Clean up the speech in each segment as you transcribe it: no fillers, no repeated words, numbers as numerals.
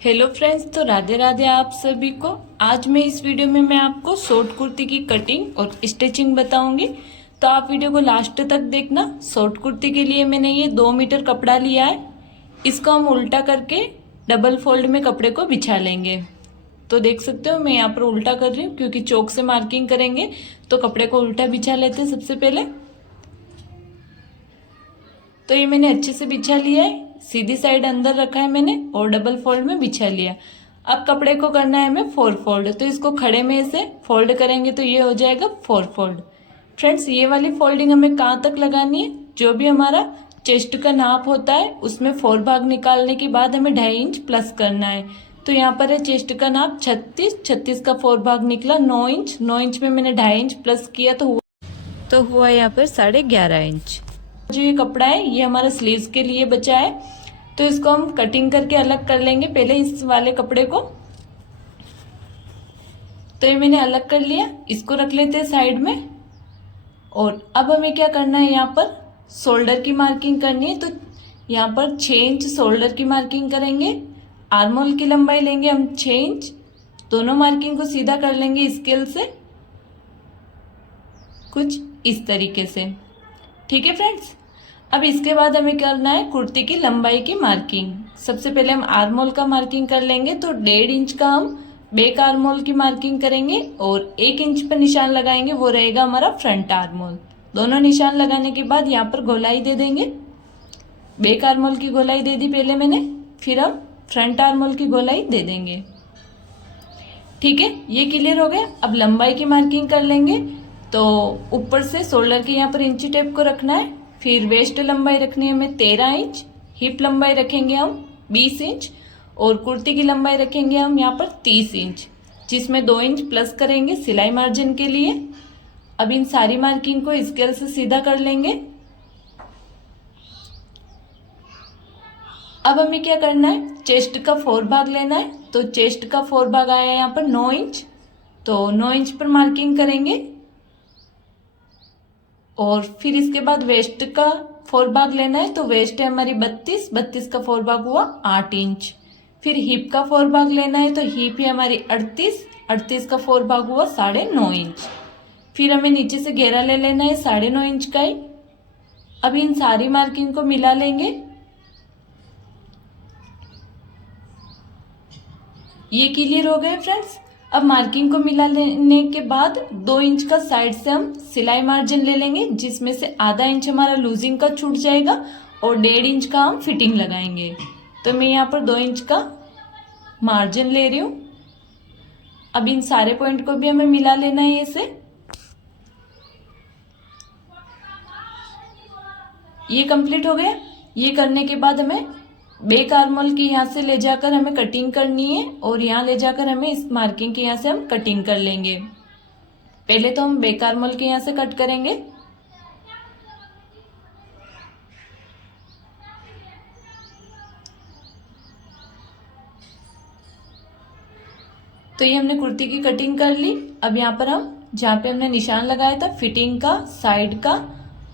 Hello friends, तो राधे राधे आप सभी को। आज मैं इस वीडियो में मैं आपको शॉर्ट कुर्ती की कटिंग और स्टिचिंग बताऊंगी, तो आप वीडियो को लास्ट तक देखना। शॉर्ट कुर्ती के लिए मैंने ये 2 मीटर कपड़ा लिया है। इसको हम उल्टा करके डबल फोल्ड में कपड़े को बिछा लेंगे। तो देख सकते हो मैं यहाँ पर उल्टा कर रही हूँ, क्योंकि चौक से मार्किंग करेंगे तो कपड़े को उल्टा बिछा लेते हैं सबसे पहले। तो ये मैंने अच्छे से बिछा लिया है, सीधी साइड अंदर रखा है मैंने और डबल फोल्ड में बिछा लिया। अब कपड़े को करना है हमें 4 फोल्ड, तो इसको खड़े में से फोल्ड करेंगे तो ये हो जाएगा 4 फोल्ड। फ्रेंड्स, ये वाली फोल्डिंग हमें कहाँ तक लगानी है, जो भी हमारा चेस्ट का नाप होता है उसमें 4 भाग निकालने के बाद हमें 2.5 इंच प्लस करना है। तो यहाँ पर है चेस्ट का नाप 36 का 4 भाग निकला 9 इंच। 9 इंच में मैंने 2.5 इंच प्लस किया तो हुआ यहाँ पर 11.5 इंच। जो ये कपड़ा है ये हमारा स्लीव्स के लिए बचा है, तो इसको हम कटिंग करके अलग कर लेंगे पहले इस वाले कपड़े को। तो ये मैंने अलग कर लिया, इसको रख लेते हैं साइड में। और अब हमें क्या करना है, यहाँ पर शोल्डर की मार्किंग करनी है। तो यहाँ पर 6 इंच शोल्डर की मार्किंग करेंगे। आर्म होल की लंबाई लेंगे हम 6 इंच। दोनों मार्किंग को सीधा कर लेंगे स्केल से, कुछ इस तरीके से। ठीक है फ्रेंड्स, अब इसके बाद हमें करना है कुर्ती की लंबाई की मार्किंग। सबसे पहले हम आर्म होल का मार्किंग कर लेंगे। तो 1.5 इंच का हम बैक आर्म होल की मार्किंग करेंगे और 1 इंच पर निशान लगाएंगे, वो रहेगा हमारा फ्रंट आर्म होल। दोनों निशान लगाने के बाद यहाँ पर गोलाई दे देंगे। बैक आर्म होल की गोलाई दे दी पहले मैंने, फिर हम फ्रंट आर्म होल की गोलाई दे देंगे। ठीक है, ये क्लियर हो गया। अब लंबाई की मार्किंग कर लेंगे। तो ऊपर से शोल्डर के यहाँ पर इंची टेप को रखना है, फिर वेस्ट लंबाई रखनी है हमें 13 इंच, हिप लंबाई रखेंगे हम 20 इंच और कुर्ती की लंबाई रखेंगे हम यहाँ पर 30 इंच, जिसमें 2 इंच प्लस करेंगे सिलाई मार्जिन के लिए। अब इन सारी मार्किंग को स्केल से सीधा कर लेंगे। अब हमें क्या करना है, चेस्ट का 4 भाग लेना है। तो चेस्ट का 4 भाग आया यहाँ पर 9 इंच, तो 9 इंच पर मार्किंग करेंगे। और फिर इसके बाद वेस्ट का 4 भाग लेना है। तो वेस्ट है हमारी 32 का 4 भाग हुआ 8 इंच। फिर हिप का 4 भाग लेना है। तो हिप है हमारी 38 का 4 भाग हुआ 9.5 इंच। फिर हमें नीचे से घेरा ले लेना है 9.5 इंच का ही। अब इन सारी मार्किंग को मिला लेंगे। ये क्लियर हो गए फ्रेंड्स। अब मार्किंग को मिला लेने के बाद 2 इंच का साइड से हम सिलाई मार्जिन ले लेंगे, जिसमें से आधा इंच हमारा लूजिंग का छूट जाएगा और 1.5 इंच का हम फिटिंग लगाएंगे। तो मैं यहाँ पर 2 इंच का मार्जिन ले रही हूँ। अब इन सारे पॉइंट को भी हमें मिला लेना है ऐसे। ये कंप्लीट हो गया। ये करने के बाद हमें बैक आर्म होल की यहाँ से ले जाकर हमें कटिंग करनी है और यहाँ ले जाकर हमें इस मार्किंग के यहाँ से हम कटिंग कर लेंगे। पहले तो हम बैक आर्म होल के यहाँ से कट करेंगे। तो ये हमने कुर्ती की कटिंग कर ली। अब यहाँ पर हम जहाँ पे हमने निशान लगाया था फिटिंग का, साइड का,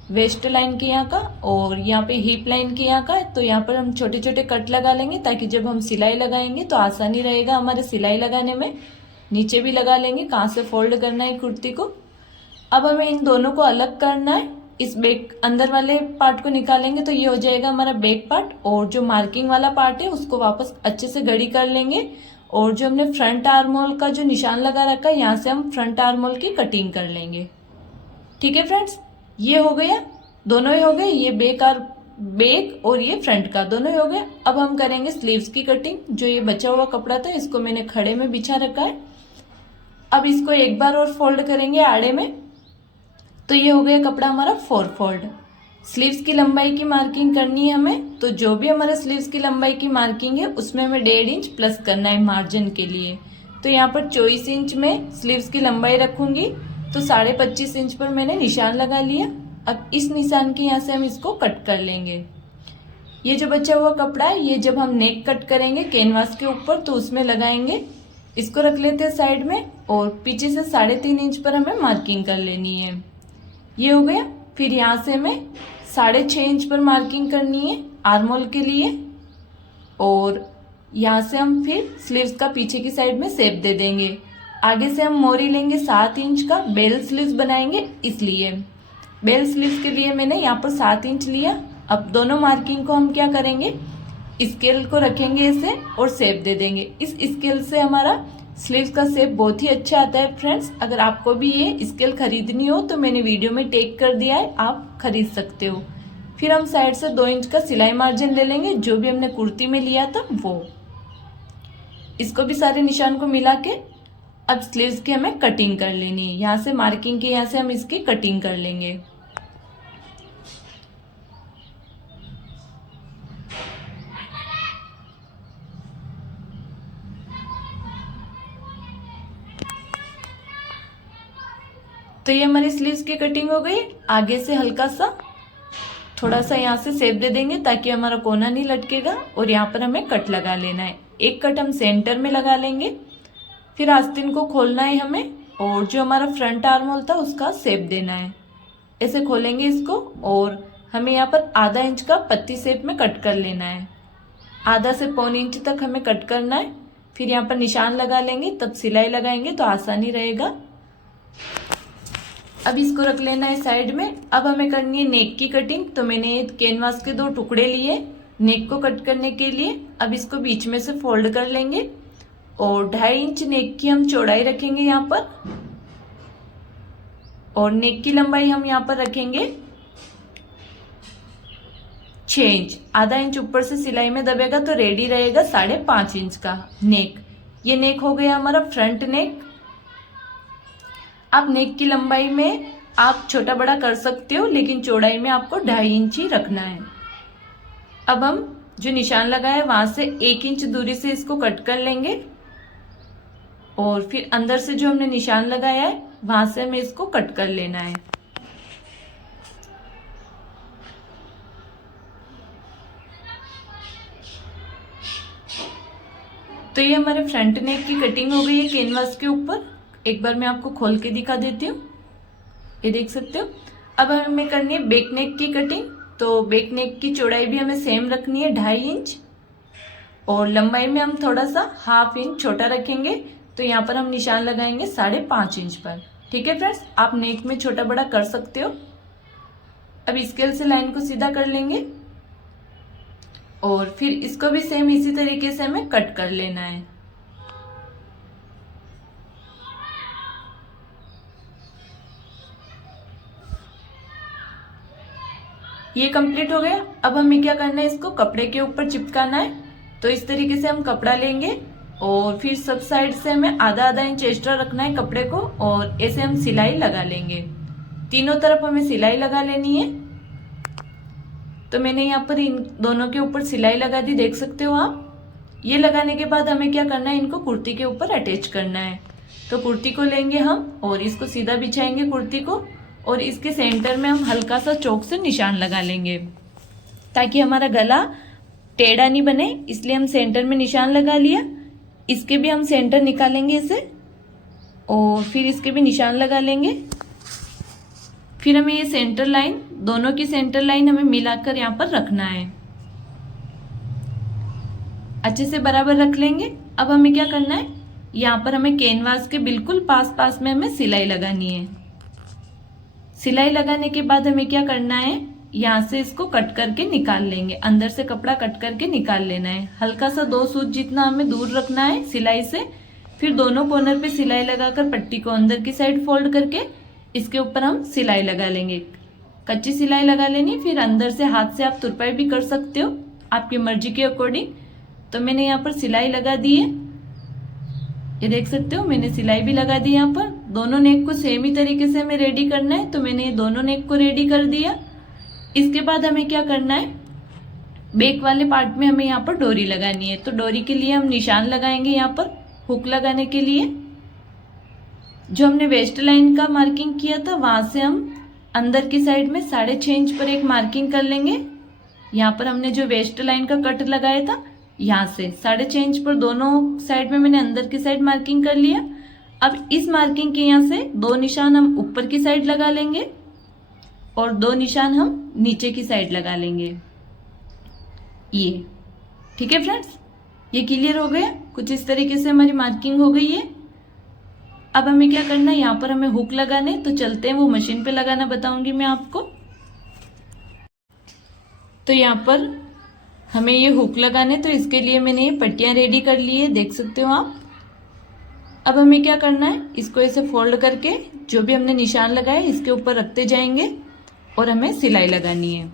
वेस्ट लाइन के यहाँ का और यहाँ पे हिप लाइन के यहाँ का, तो यहाँ पर हम छोटे छोटे कट लगा लेंगे, ताकि जब हम सिलाई लगाएंगे तो आसानी रहेगा हमारे सिलाई लगाने में। नीचे भी लगा लेंगे कहाँ से फोल्ड करना है कुर्ती को। अब हमें इन दोनों को अलग करना है। इस बैक अंदर वाले पार्ट को निकालेंगे तो ये हो जाएगा हमारा बैक पार्ट, और जो मार्किंग वाला पार्ट है उसको वापस अच्छे से गड़ी कर लेंगे। और जो हमने फ्रंट आर्म होल का जो निशान लगा रखा है, यहाँ से हम फ्रंट आर्म होल की कटिंग कर लेंगे। ठीक है फ्रेंड्स, ये हो गया, दोनों ही हो गए। ये बैक और ये फ्रंट का दोनों ही हो गए। अब हम करेंगे स्लीव्स की कटिंग। जो ये बचा हुआ कपड़ा था इसको मैंने खड़े में बिछा रखा है। अब इसको एक बार और फोल्ड करेंगे आड़े में। तो ये हो गया कपड़ा हमारा 4 फोल्ड। स्लीव्स की लंबाई की मार्किंग करनी है हमें। तो जो भी हमारा स्लीव्स की लंबाई की मार्किंग है उसमें हमें 1.5 इंच प्लस करना है मार्जिन के लिए। तो यहाँ पर 24 इंच में स्लीव्स की लंबाई रखूंगी। तो 25.5 इंच पर मैंने निशान लगा लिया। अब इस निशान के यहाँ से हम इसको कट कर लेंगे। ये जो बचा हुआ कपड़ा है ये जब हम नेक कट करेंगे कैनवास के ऊपर तो उसमें लगाएंगे। इसको रख लेते हैं साइड में और पीछे से 3.5 इंच पर हमें मार्किंग कर लेनी है। ये हो गया। फिर यहाँ से हमें 6.5 इंच पर मार्किंग करनी है आर्म होल के लिए और यहाँ से हम फिर स्लीव्स का पीछे की साइड में शेप दे देंगे। आगे से हम मोरी लेंगे 7 इंच का, बेल स्लीव्स बनाएंगे इसलिए। बेल स्लीव्स के लिए मैंने यहाँ पर 7 इंच लिया। अब दोनों मार्किंग को हम क्या करेंगे, स्केल को रखेंगे ऐसे और शेप दे देंगे। इस स्केल से हमारा स्लीव्स का शेप बहुत ही अच्छा आता है फ्रेंड्स। अगर आपको भी ये स्केल खरीदनी हो तो मैंने वीडियो में टैग कर दिया है, आप खरीद सकते हो। फिर हम साइड से 2 इंच का सिलाई मार्जिन ले लेंगे, जो भी हमने कुर्ती में लिया था वो। इसको भी सारे निशान को मिला के अब स्लीव्स की हमें कटिंग कर लेनी है। यहाँ से मार्किंग के यहाँ से हम इसकी कटिंग कर लेंगे। तो ये हमारी स्लीव्स की कटिंग हो गई। आगे से हल्का सा थोड़ा सा यहाँ से शेप दे देंगे ताकि हमारा कोना नहीं लटकेगा, और यहाँ पर हमें कट लगा लेना है। एक कट हम सेंटर में लगा लेंगे, फिर आस्तीन को खोलना है हमें, और जो हमारा फ्रंट आर्म होल था उसका शेप देना है। ऐसे खोलेंगे इसको, और हमें यहाँ पर आधा इंच का पत्ती शेप में कट कर लेना है। आधा से पौन इंच तक हमें कट करना है। फिर यहाँ पर निशान लगा लेंगे, तब सिलाई लगाएंगे तो आसानी रहेगा। अब इसको रख लेना है साइड में। अब हमें करनी है नेक की कटिंग। तो मैंने कैनवास के 2 टुकड़े लिए नेक को कट करने के लिए। अब इसको बीच में से फोल्ड कर लेंगे, और 2.5 इंच नेक की हम चौड़ाई रखेंगे यहाँ पर, और नेक की लंबाई हम यहाँ पर रखेंगे 6 इंच। आधा इंच ऊपर से सिलाई में दबेगा तो रेडी रहेगा 5.5 इंच का नेक। ये नेक हो गया हमारा फ्रंट नेक। आप नेक की लंबाई में आप छोटा बड़ा कर सकते हो, लेकिन चौड़ाई में आपको 2.5 इंच ही रखना है। अब हम जो निशान लगाए वहां से 1 इंच दूरी से इसको कट कर लेंगे, और फिर अंदर से जो हमने निशान लगाया है वहां से हमें इसको कट कर लेना है। तो ये हमारे फ्रंट नेक की कटिंग हो गई है कैनवास के ऊपर। एक बार मैं आपको खोल के दिखा देती हूँ, ये देख सकते हो। अब हमें करनी है बैक नेक की कटिंग। तो बैक नेक की चौड़ाई भी हमें सेम रखनी है 2.5 इंच, और लंबाई में हम थोड़ा सा 1/2 इंच छोटा रखेंगे। तो यहाँ पर हम निशान लगाएंगे 5.5 इंच पर। ठीक है फ्रेंड्स, आप नेक में छोटा बड़ा कर सकते हो। अब स्केल से लाइन को सीधा कर लेंगे, और फिर इसको भी सेम इसी तरीके से हमें कट कर लेना है। ये कंप्लीट हो गया। अब हमें क्या करना है, इसको कपड़े के ऊपर चिपकाना है। तो इस तरीके से हम कपड़ा लेंगे, और फिर सब साइड से हमें आधा इंच एक्स्ट्रा रखना है कपड़े को, और ऐसे हम सिलाई लगा लेंगे। तीनों तरफ हमें सिलाई लगा लेनी है। तो मैंने यहाँ पर इन दोनों के ऊपर सिलाई लगा दी, देख सकते हो आप। ये लगाने के बाद हमें क्या करना है, इनको कुर्ती के ऊपर अटैच करना है। तो कुर्ती को लेंगे हम, और इसको सीधा बिछाएंगे कुर्ती को, और इसके सेंटर में हम हल्का सा चौक से निशान लगा लेंगे ताकि हमारा गला टेढ़ा नहीं बने, इसलिए हम सेंटर में निशान लगा लिया। इसके भी हम सेंटर निकालेंगे इसे, और फिर इसके भी निशान लगा लेंगे। फिर हमें ये सेंटर लाइन, दोनों की सेंटर लाइन हमें मिलाकर यहाँ पर रखना है। अच्छे से बराबर रख लेंगे। अब हमें क्या करना है, यहाँ पर हमें कैनवास के बिल्कुल पास पास में हमें सिलाई लगानी है। सिलाई लगाने के बाद हमें क्या करना है, यहाँ से इसको कट करके निकाल लेंगे। अंदर से कपड़ा कट करके निकाल लेना है। हल्का सा 2 सूत जितना हमें दूर रखना है सिलाई से। फिर दोनों कॉर्नर पे सिलाई लगाकर पट्टी को अंदर की साइड फोल्ड करके इसके ऊपर हम सिलाई लगा लेंगे। कच्ची सिलाई लगा लेनी, फिर अंदर से हाथ से आप तुरपाई भी कर सकते हो आपकी मर्जी के अकॉर्डिंग। तो मैंने यहाँ पर सिलाई लगा दी है, ये देख सकते हो। मैंने सिलाई भी लगा दी यहाँ पर। दोनों नेक को सेम ही तरीके से हमें रेडी करना है। तो मैंने ये दोनों नेक को रेडी कर दिया। इसके बाद हमें क्या करना है, बैक वाले पार्ट में हमें यहाँ पर डोरी लगानी है। तो डोरी के लिए हम निशान लगाएंगे यहाँ पर हुक लगाने के लिए। जो हमने वेस्ट लाइन का मार्किंग किया था वहां से हम अंदर की साइड में 6.5 इंच पर एक मार्किंग कर लेंगे। यहाँ पर हमने जो वेस्ट लाइन का कट लगाया था यहाँ से 6.5 इंच पर दोनों साइड में मैंने अंदर की साइड मार्किंग कर लिया। अब इस मार्किंग के यहाँ से 2 निशान हम ऊपर की साइड लगा लेंगे, और 2 निशान हम नीचे की साइड लगा लेंगे। ये ठीक है फ्रेंड्स, ये क्लियर हो गया। कुछ इस तरीके से हमारी मार्किंग हो गई है। अब हमें क्या करना है, यहाँ पर हमें हुक लगाने, तो चलते हैं, वो मशीन पे लगाना बताऊंगी मैं आपको। तो यहाँ पर हमें ये हुक लगाने, तो इसके लिए मैंने ये पट्टियां रेडी कर ली है, देख सकते हो आप। अब हमें क्या करना है, इसको ऐसे फोल्ड करके जो भी हमने निशान लगाए इसके ऊपर रखते जाएंगे और हमें सिलाई लगानी है।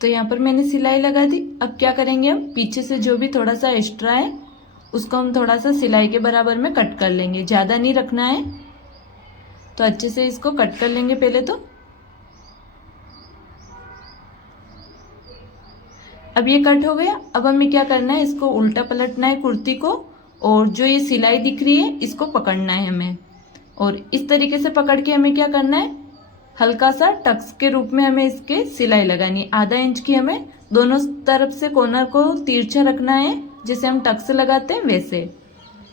तो यहाँ पर मैंने सिलाई लगा दी। अब क्या करेंगे, हम पीछे से जो भी थोड़ा सा एक्स्ट्रा है उसको हम थोड़ा सा सिलाई के बराबर में कट कर लेंगे, ज्यादा नहीं रखना है। तो अच्छे से इसको कट कर लेंगे पहले तो। अब ये कट हो गया। अब हमें क्या करना है, इसको उल्टा पलटना है कुर्ती को, और जो ये सिलाई दिख रही है इसको पकड़ना है हमें, और इस तरीके से पकड़ के हमें क्या करना है, हल्का सा टक्स के रूप में हमें इसके सिलाई लगानी है। आधा इंच की हमें दोनों तरफ से कॉर्नर को तिरछा रखना है, जैसे हम टक्स लगाते हैं वैसे,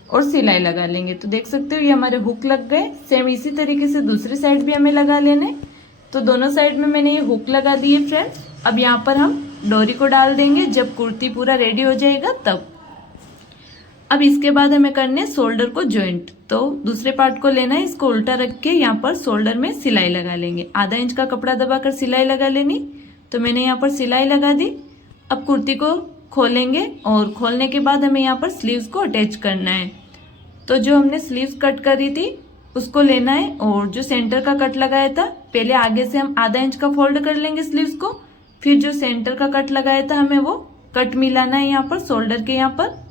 और सिलाई लगा लेंगे। तो देख सकते हो ये हमारे हुक लग गए। सेम इसी तरीके से दूसरी साइड भी हमें लगा लेने। तो दोनों साइड में मैंने ये हुक लगा दी है फ्रेंड्स। अब यहाँ पर हम डोरी को डाल देंगे जब कुर्ती पूरा रेडी हो जाएगा तब। अब इसके बाद हमें करने शोल्डर को ज्वाइंट। तो दूसरे पार्ट को लेना है, इसको उल्टा रख के यहाँ पर शोल्डर में सिलाई लगा लेंगे। आधा इंच का कपड़ा दबाकर सिलाई लगा लेनी। तो मैंने यहाँ पर सिलाई लगा दी। अब कुर्ती को खोलेंगे, और खोलने के बाद हमें यहाँ पर स्लीव्स को अटैच करना है। तो जो हमने स्लीव्स कट करी थी उसको लेना है, और जो सेंटर का कट लगाया था पहले आगे से हम आधा इंच का फोल्ड कर लेंगे स्लीव्स को, फिर जो सेंटर का कट लगाया था हमें वो कट मिलाना है यहाँ पर शोल्डर के यहाँ पर,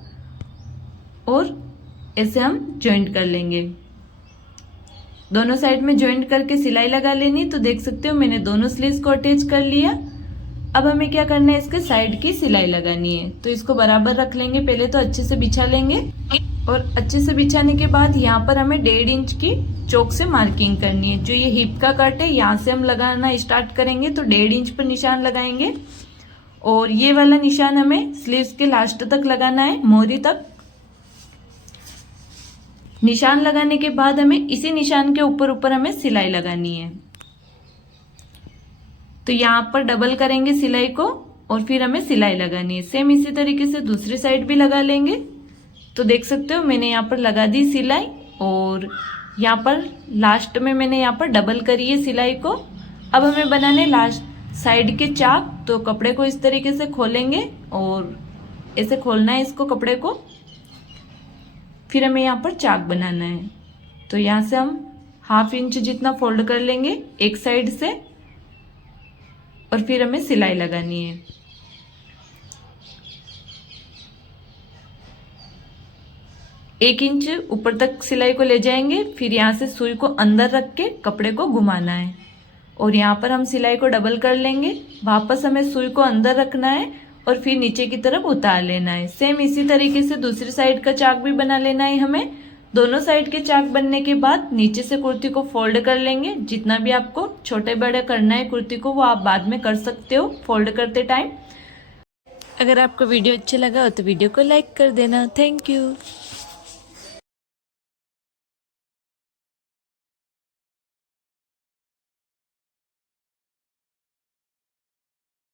और ऐसे हम ज्वाइंट कर लेंगे। दोनों साइड में ज्वाइंट करके सिलाई लगा लेनी। तो देख सकते हो मैंने दोनों स्लीव्स को अटैच कर लिया। अब हमें क्या करना है, इसके साइड की सिलाई लगानी है। तो इसको बराबर रख लेंगे, पहले तो अच्छे से बिछा लेंगे, और अच्छे से बिछाने के बाद यहाँ पर हमें 1.5 इंच की चौक से मार्किंग करनी है। जो ये हिप का कट है यहाँ से हम लगाना स्टार्ट करेंगे, तो 1.5 इंच पर निशान लगाएंगे, और ये वाला निशान हमें स्लीव्स के लास्ट तक लगाना है, मोहरी तक। निशान लगाने के बाद हमें इसी निशान के ऊपर ऊपर हमें सिलाई लगानी है। तो यहाँ पर डबल करेंगे सिलाई को, और फिर हमें सिलाई लगानी है। सेम इसी तरीके से दूसरी साइड भी लगा लेंगे। तो देख सकते हो मैंने यहाँ पर लगा दी सिलाई, और यहाँ पर लास्ट में मैंने यहाँ पर डबल करी है सिलाई को। अब हमें बनाने लास्ट साइड के चाक। तो कपड़े को इस तरीके से खोलेंगे, और ऐसे खोलना है इसको कपड़े को, फिर हमें यहाँ पर चाक बनाना है। तो यहाँ से हम 1/2 इंच जितना फोल्ड कर लेंगे एक साइड से, और फिर हमें सिलाई लगानी है। एक इंच ऊपर तक सिलाई को ले जाएंगे, फिर यहाँ से सुई को अंदर रख के कपड़े को घुमाना है, और यहाँ पर हम सिलाई को डबल कर लेंगे। वापस हमें सुई को अंदर रखना है, और फिर नीचे की तरफ उतार लेना है। सेम इसी तरीके से दूसरी साइड का चाक भी बना लेना है हमें। दोनों साइड के चाक बनने के बाद नीचे से कुर्ती को फोल्ड कर लेंगे। जितना भी आपको छोटे बड़े करना है कुर्ती को वो आप बाद में कर सकते हो फोल्ड करते टाइम। अगर आपको वीडियो अच्छा लगा हो तो वीडियो को लाइक कर देना। Thank you.